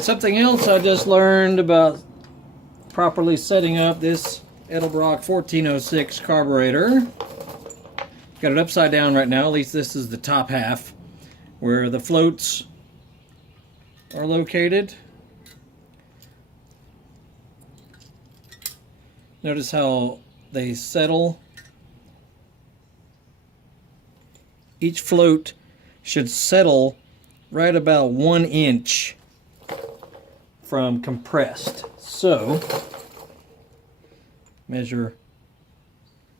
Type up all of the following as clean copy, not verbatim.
Alright, something else I just learned about properly setting up this Edelbrock 1406 carburetor. Got it upside down right now, at least this is the top half, where the floats are located. Notice how they settle. Each float should settle right about 1 inch from compressed. So, measure,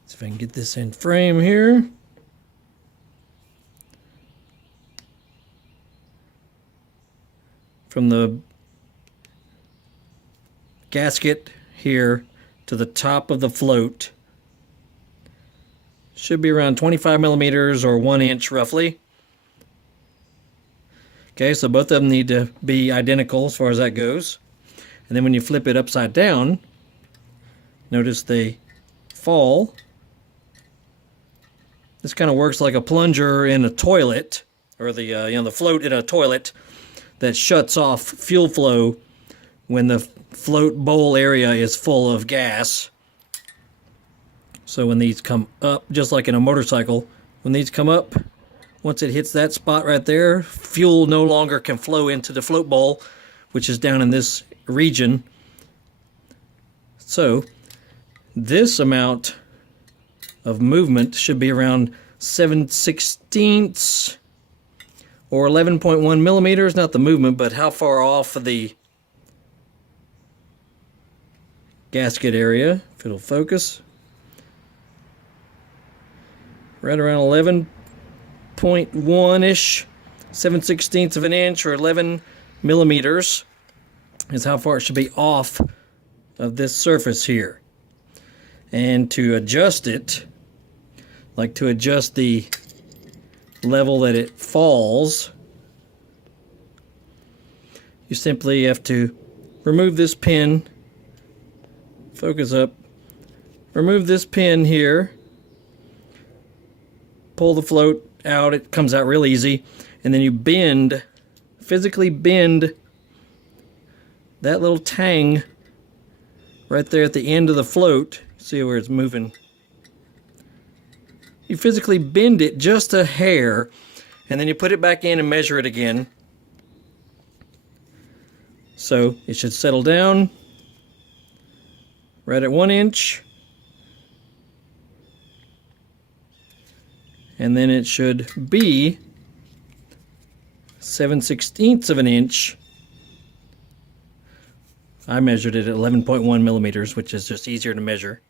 see if I can get this in frame here. From the gasket here to the top of the float should be around 25 millimeters or 1 inch roughly. Okay, so both of them need to be identical as far as that goes. And then when you flip it upside down, notice they fall. This kind of works like a plunger in a toilet, or the the float in a toilet that shuts off fuel flow when the float bowl area is full of gas. So when these come up, just like in a motorcycle, when these come up, once it hits that spot right there, fuel no longer can flow into the float bowl, which is down in this region. So this amount of movement should be around 7/16 or 11.1 millimeters, not the movement, but how far off of the gasket area, if it'll focus. Right around 11.1-ish, 7/16 of an inch or 11 millimeters is how far it should be off of this surface here. And to adjust it, like to adjust the level that it falls, you simply have to remove this pin, focus up, remove this pin here, pull the float out, it comes out real easy, and then you bend, physically bend that little tang right there at the end of the float. See where it's moving? You physically bend it just a hair, and then you put it back in and measure it again. So it should settle down right at 1 inch. And then it should be 7/16 of an inch. I measured it at 11.1 millimeters, which is just easier to measure.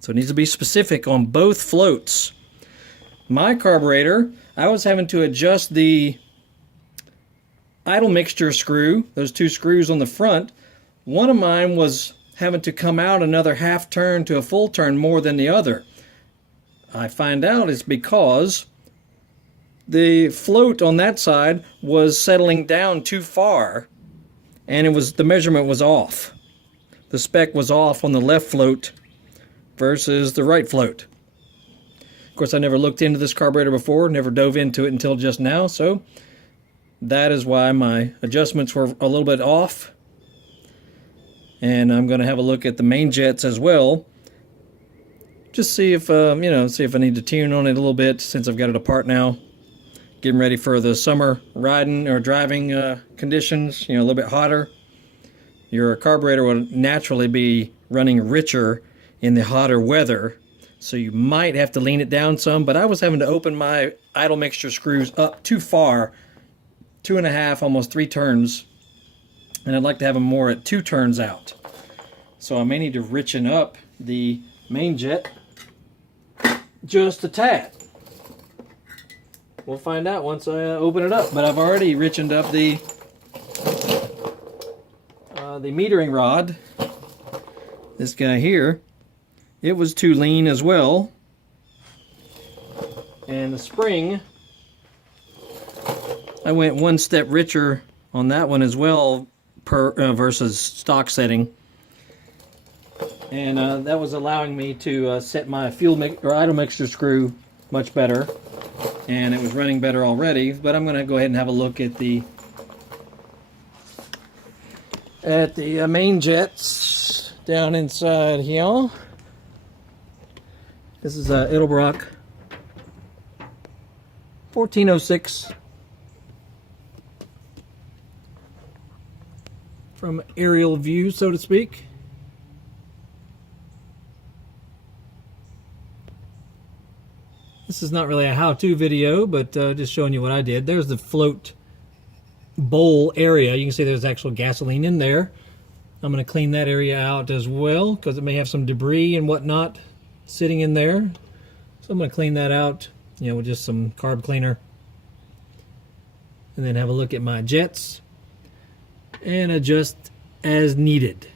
So it needs to be specific on both floats. My carburetor, I was having to adjust the idle mixture screw, those two screws on the front. One of mine was having to come out another half turn to a full turn more than the other. I find out it's because the float on that side was settling down too far, and the measurement was off. The spec was off on the left float versus the right float. Of course, I never looked into this carburetor before, never dove into it until just now, so that is why my adjustments were a little bit off. And I'm going to have a look at the main jets as well. Just see if, see if I need to tune on it a little bit since I've got it apart now. Getting ready for the summer riding or driving conditions, a little bit hotter. Your carburetor will naturally be running richer in the hotter weather, so you might have to lean it down some, but I was having to open my idle mixture screws up too far, 2.5, almost 3 turns, and I'd like to have them more at 2 turns out. So I may need to richen up the main jet just a tad. We'll find out once I open it up, but I've already richened up the metering rod. This guy here, it was too lean as well, and the spring, I went 1 step richer on that one as well versus stock setting, and that was allowing me to set my idle mixture screw much better. and it was running better already. But I'm going to go ahead and have a look at the main jets down inside here. This is Edelbrock 1406 from aerial view, so to speak. This is not really a how-to video, but just showing you what I did. There's the float bowl area. You can see there's actual gasoline in there. I'm going to clean that area out as well because it may have some debris and whatnot sitting in there. So I'm going to clean that out, you know, with just some carb cleaner. And then have a look at my jets and adjust as needed.